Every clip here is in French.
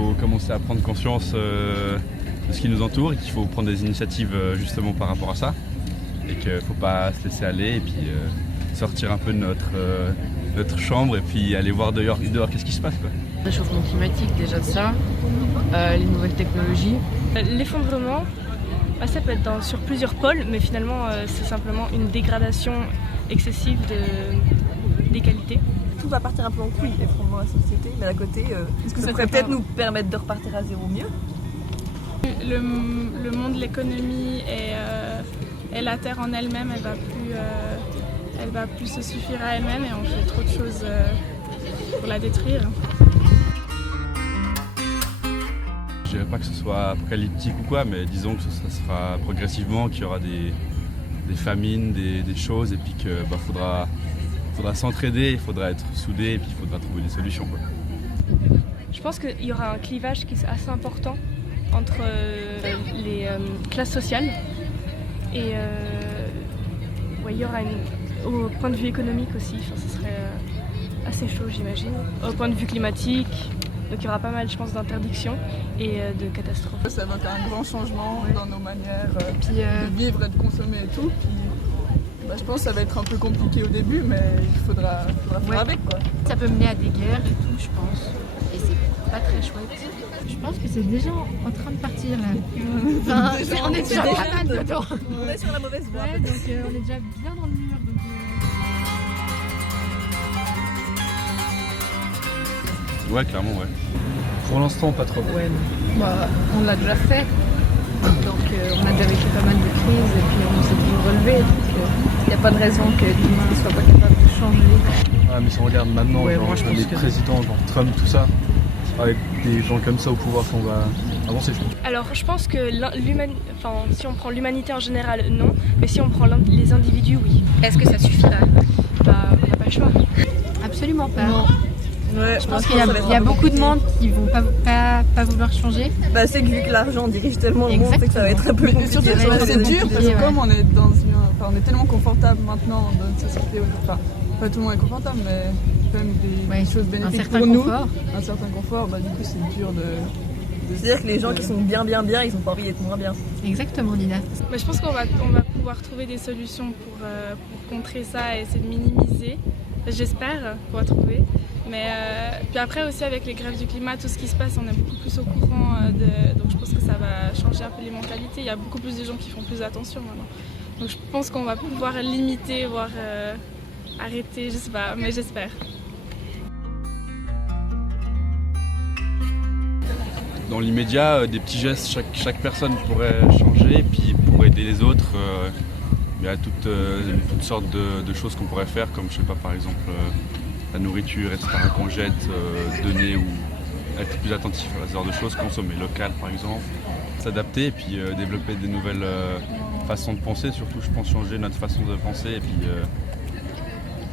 faut commencer à prendre conscience de ce qui nous entoure et qu'il faut prendre des initiatives justement par rapport à ça. Et qu'il ne faut pas se laisser aller et puis sortir un peu de notre chambre et puis aller voir dehors qu'est-ce qui se passe, quoi. Réchauffement climatique, déjà de ça, les nouvelles technologies. L'effondrement, ça peut être sur plusieurs pôles, mais finalement c'est simplement une dégradation excessive des qualités. Tout va partir un peu en couille, l'effondrement de la société, mais d'un côté, est-ce que ça pourrait peut-être nous permettre de repartir à zéro mieux? Le monde, l'économie et la Terre en elle-même, elle va plus se suffire à elle-même et on fait trop de choses pour la détruire. Je dirais pas que ce soit apocalyptique ou quoi, mais disons que ça sera progressivement, qu'il y aura des famines, des choses, et puis qu'il faudra s'entraider, il faudra être soudé, et puis il faudra trouver des solutions, quoi. Je pense qu'il y aura un clivage qui est assez important entre les classes sociales et il y aura au point de vue économique aussi, ce serait assez chaud j'imagine. Au point de vue climatique, donc il y aura pas mal je pense d'interdictions et de catastrophes. Ça va être un grand changement dans nos manières de vivre et de consommer et tout. Puis, je pense que ça va être un peu compliqué au début, mais il faudra faire avec, quoi. Ça peut mener à des guerres et tout, je pense. Et c'est pas très chouette. Je pense que c'est déjà en train de partir là. Enfin, on est déjà pas mal dedans. On est sur la mauvaise voie. Ouais, donc on est déjà bien dans le mur. Ouais, clairement, ouais. Pour l'instant, pas trop. Ouais, on l'a déjà fait. Donc on a déjà vécu pas mal de crises et puis on s'est toujours relevé. Donc il n'y a pas de raison que l'humain ne soit pas capable de changer. Ah, mais si on regarde maintenant, Ouais, genre, moi, je pense les que- présidents, genre Trump, tout ça, avec des gens comme ça au pouvoir, qu'on va avancer, je pense. Alors je pense que si on prend l'humanité en général, non, mais si on prend les individus, oui. Est-ce que ça suffira? On n'a pas le choix. Absolument pas. Non. Ouais, Je pense qu'il y a beaucoup de monde qui vont pas vouloir changer. C'est que vu que l'argent dirige tellement le monde, c'est que ça va être un peu Mais compliqué. surtout, c'est dur parce que comme on est on est tellement confortable maintenant dans notre société, pas tout le monde est confortable, mais quand même des choses Un bénéfiques certain pour nous, confort. un certain confort, du coup c'est dur de... C'est-à-dire que les gens qui sont bien, ils ont pas envie d'être moins bien. Exactement, Nina. Mais je pense qu'on va pouvoir trouver des solutions pour contrer ça et essayer de minimiser. J'espère pouvoir trouver. Mais puis après aussi avec les grèves du climat, tout ce qui se passe, on est beaucoup plus au courant donc je pense que ça va changer un peu les mentalités. Il y a beaucoup plus de gens qui font plus attention maintenant. Donc je pense qu'on va pouvoir limiter, voire arrêter, je sais pas, mais j'espère. Dans l'immédiat, des petits gestes, chaque personne pourrait changer, puis pour aider les autres. Il y a toutes sortes de choses qu'on pourrait faire, comme je sais pas, par exemple la nourriture, etc. qu'on jette, donner ou être plus attentif à ce genre de choses, consommer local par exemple, s'adapter et puis développer des nouvelles façons de penser, surtout je pense changer notre façon de penser et puis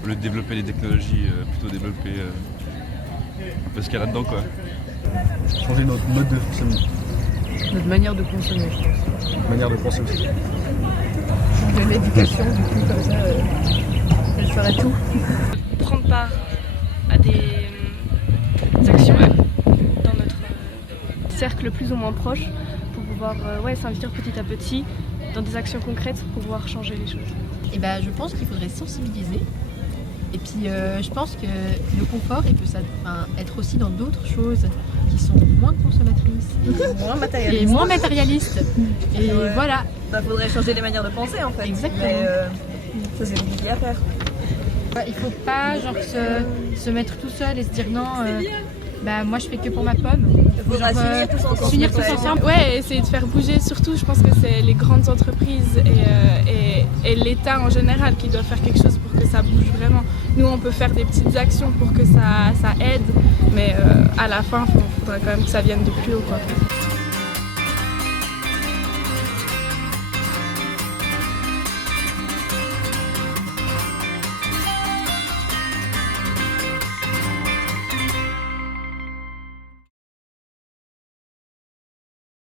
au lieu de développer les technologies, plutôt développer un peu ce qu'il y a là-dedans, quoi. Changer notre mode de fonctionnement, Notre manière de consommer, je pense. notre manière de penser aussi. Changer l'éducation, du coup, comme ça, elle ferait tout. Prendre part à des actions dans notre cercle plus ou moins proche pour pouvoir s'investir petit à petit dans des actions concrètes pour pouvoir changer les choses. Et je pense qu'il faudrait sensibiliser. Et puis je pense que le confort, il peut être aussi dans d'autres choses qui sont moins consommatrices Moins et moins matérialistes. Et Ouais. voilà. Faudrait changer les manières de penser en fait. Exactement. Mais ça c'est compliqué à faire. Il faut pas se mettre tout seul et se dire non, moi je fais que pour ma pomme. Il faudra s'unir tous ensemble. S'unir tous ensemble. Ouais, essayer de faire bouger, surtout je pense que c'est les grandes entreprises et l'État en général qui doivent faire quelque chose pour que ça bouge vraiment. Nous on peut faire des petites actions pour que ça aide, mais à la fin il faudra quand même que ça vienne de plus haut, quoi.